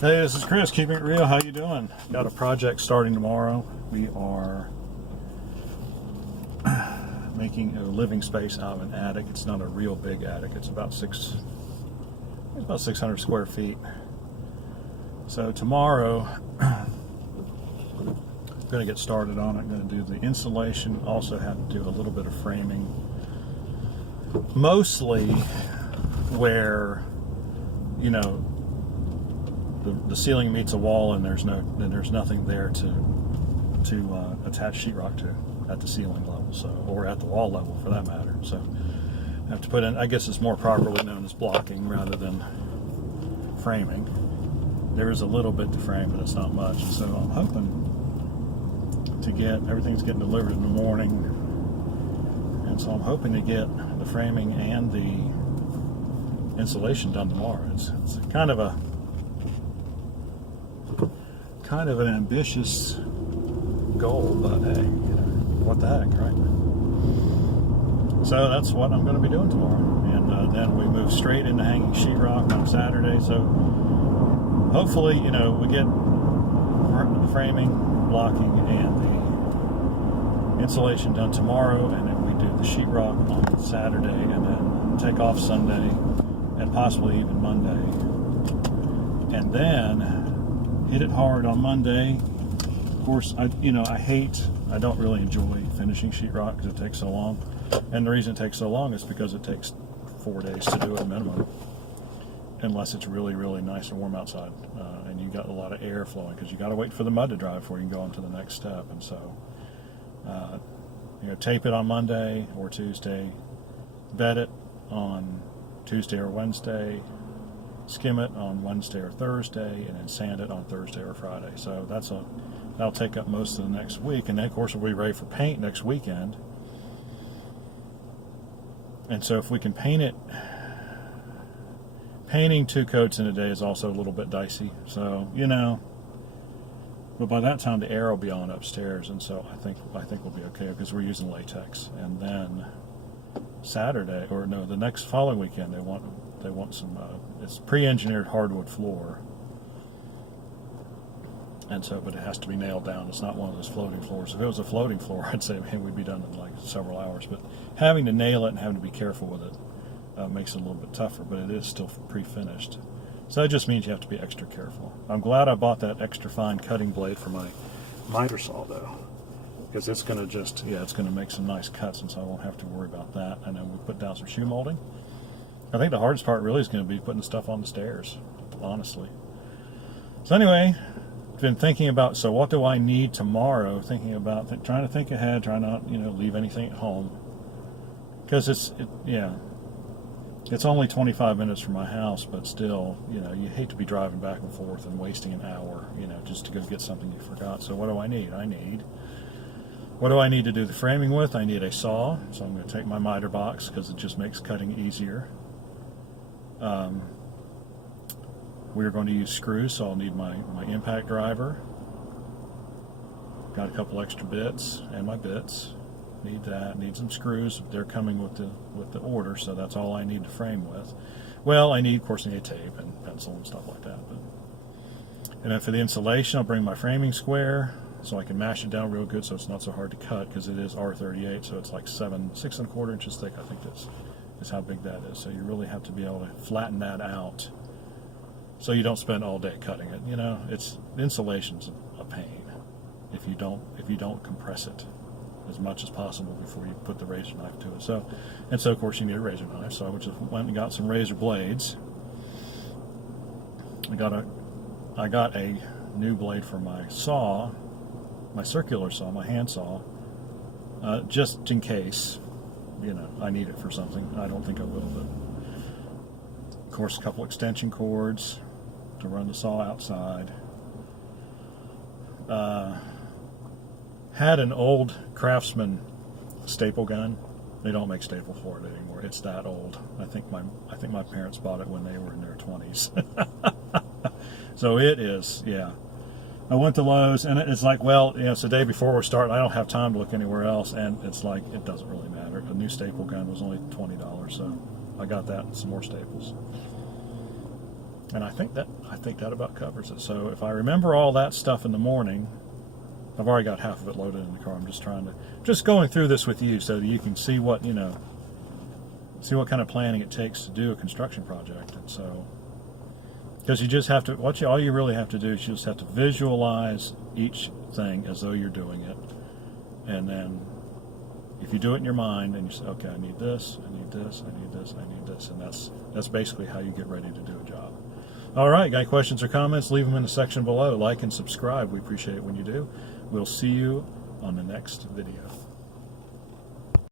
Hey, this is Chris, keeping it real. How you doing? Got a project starting tomorrow. We are making a living space out of an attic. It's not a real big attic. It's about 600 square feet. So tomorrow, I'm going to get started on it. I'm going to do the insulation. Also have to do a little bit of framing. Mostly where, you know, the ceiling meets a wall and there's nothing there to attach sheetrock to at the ceiling level, so, or at the wall level for that matter. So I have to put in, I guess it's more properly known as blocking rather than framing. There is a little bit to frame, but it's not much. So I'm hoping to get, everything's getting delivered in the morning, and so I'm hoping to get the framing and the insulation done tomorrow. It's kind of an ambitious goal, but hey, you know, what the heck, right? So that's what I'm going to be doing tomorrow, and then we move straight into hanging sheetrock on Saturday. So hopefully, you know, we get the framing, blocking, and the insulation done tomorrow, and then we do the sheetrock on Saturday, and then take off Sunday, and possibly even Monday, and then hit it hard on Monday. Of course, I don't really enjoy finishing sheetrock because it takes so long. And the reason it takes so long is because it takes 4 days to do it minimum, unless it's really, really nice and warm outside, and you got a lot of air flowing, because you got to wait for the mud to dry before you can go on to the next step. And so, tape it on Monday or Tuesday, bed it on Tuesday or Wednesday, skim it on Wednesday or Thursday, and then sand it on Thursday or Friday. So that'll take up most of the next week, and then of course we'll be ready for paint next weekend. And so if we can paint it, painting 2 coats in a day is also a little bit dicey. So, you know, but by that time the air will be on upstairs, and so I think we'll be okay because we're using latex. And then Saturday, or no, the next following weekend they want some. It's pre-engineered hardwood floor, and so, but it has to be nailed down. It's not one of those floating floors. If it was a floating floor, I'd say, hey, we'd be done in like several hours. But having to nail it and having to be careful with it makes it a little bit tougher. But it is still pre-finished, so that just means you have to be extra careful. I'm glad I bought that extra fine cutting blade for my miter saw though, because it's going to make some nice cuts, and so I won't have to worry about that. And then we'll put down some shoe molding. I think the hardest part really is going to be putting stuff on the stairs, honestly. So anyway, been thinking about, so what do I need tomorrow? Thinking about, trying to think ahead, trying not, leave anything at home. Because it's only 25 minutes from my house, but still, you hate to be driving back and forth and wasting an hour, just to go get something you forgot. So what do I need? What do I need to do the framing with? I need a saw, so I'm going to take my miter box because it just makes cutting easier. We're going to use screws, so I'll need my impact driver. Got a couple extra bits, and my bits. Need that. Need some screws. They're coming with the order, so that's all I need to frame with. Well, of course, I need tape and pencil and stuff like that. And then for the insulation, I'll bring my framing square, so I can mash it down real good, so it's not so hard to cut, because it is R38, so it's like 6¼ inches thick. I think is how big that is. So you really have to be able to flatten that out, so you don't spend all day cutting it. Insulation's a pain if you don't compress it as much as possible before you put the razor knife to it. So of course you need a razor knife. So I just went and got some razor blades. I got a new blade for my saw, my circular saw, my hand saw, just in case, I need it for something. I don't think I will, but of course a couple extension cords to run the saw outside. Had an old Craftsman staple gun. They don't make staples for it anymore. It's that old. I think my parents bought it when they were in their 20s. So it is, yeah. I went to Lowe's, and it's like, well, it's the day before we're starting. I don't have time to look anywhere else, and it's like, it doesn't really matter. A new staple gun was only $20, so I got that and some more staples. And I think that about covers it. So if I remember all that stuff in the morning, I've already got half of it loaded in the car. I'm just going through this with you so that you can see what see what kind of planning it takes to do a construction project. And so, because you just have to, all you really have to do is you just have to visualize each thing as though you're doing it, and then if you do it in your mind and you say, okay, I need this, I need this, I need this, I need this, and that's basically how you get ready to do a job. All right, got questions or comments? Leave them in the section below. Like and subscribe. We appreciate it when you do. We'll see you on the next video.